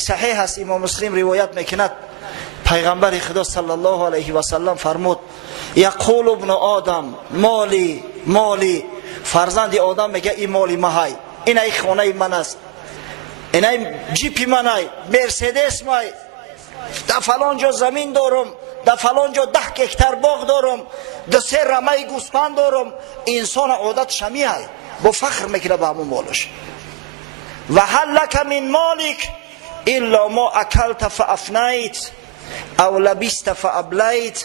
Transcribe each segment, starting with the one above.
صحیح است، امام مسلم روایت میکند پیغمبر خدا صلی الله علیه و سلم فرمود یقول ابن آدم مالی مالی، فرزند آدم میگه این مالی ماهای، این ای خانه من است، این ای جیپی من ای، مرسدس من، در فلان جا زمین دارم، در فلان جا 10 هکتار باغ دارم، 2-3 رمه گوسفند دارم. انسان عادت شمی های با فخر میکنه به همون مالش. و هل لک من مالک الا ما اکلت فافنیت او لبست فابلیت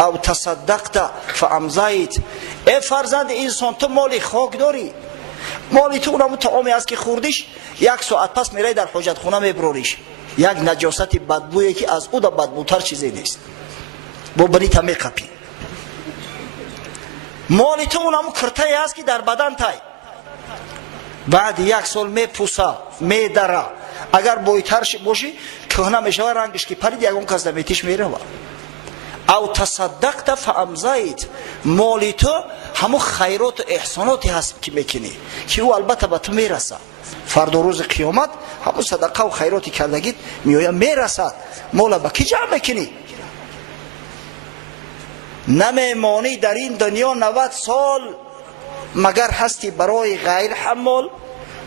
او تصدقت فامضیت. ای فرزند انسان، تو مالی خاک داری، مالی تو اونم طعامی است که خوردیش 1 ساعت پس میری در حاجت خانه میبروریش، یک نجاست بدبویی که از او دا بدبوتر چیزی نیست، با بریت میقپی. مالی تو اونم کرتایی است که در بدن تای بعد 1 سال میپوسه میدره، اگر بویتر باشی کهنه میشه رنگش که پرید یکم کس دمیتیش میره. او تصدقت فامضیت، مالی تو همون خیرات و احساناتی هست که میکنی که او البته به تو میرسه، فردا روز قیامت همون صدقه و خیراتی کردگیت میآید میرسد. مولا به کی جمع میکنی؟ نمیمانی در این دنیا 90 سال مگر هستی برای غیر حمال.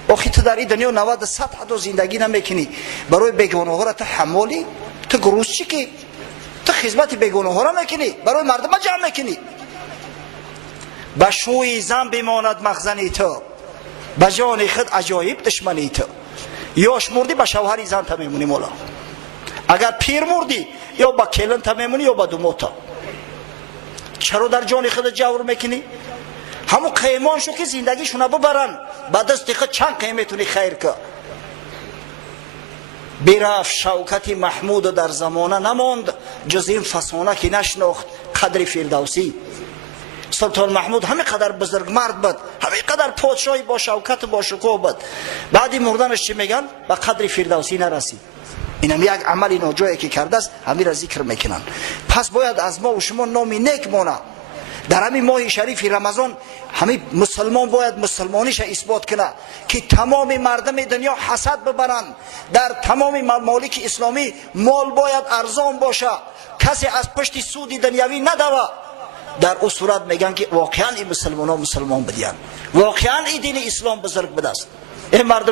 آخی تو در این دنیا 90 100 زندگی نمیکنی برای بیگانه ها را تو حمالی؟ تو گروز چی که تو خدمت بیگانه ها را میکنی، برای مردم جمع میکنی. به شوی زن بماند مخزنی تو، به جان خود عجایب دشمنی تو. یاش مردی به شوهری زن تا میمونی مولا، اگر پیر مردی یا با کلن تا میمونی یا با دوموتا. چرا در جان خود جور میکنی؟ همون قیمان شو که زندگیشون ببرن، با دست خود چند قیمتونی خیر که برفت شوکت محمود در زمانه نماند، جز این فسانه که نشناخت قدر فردوسی. سلطان محمود همین قدر بزرگ مرد بود، همین قدر پادشاهی با شوکت با شکوه بود، بعدی مردنش چی میگن؟ به قدر فردوسی نرسید. اینم یک عملی ناجایی که کرده است، همین را ذکر میکنن. پس باید از ما و شما نامی نیک مانه. در همین ماه شریف رمضان همین مسلمان باید مسلمانیش اثبات کنه که تمام مردم دنیا حسد ببرن. در تمام ممالک اسلامی مال باید ارزان باشه، کسی از پشت سودی دنیوی ندوه. در اون صورت میگن که واقعا این مسلمان ها مسلمان بدین، واقعا این دین اسلام بزرگ بدست. این مردم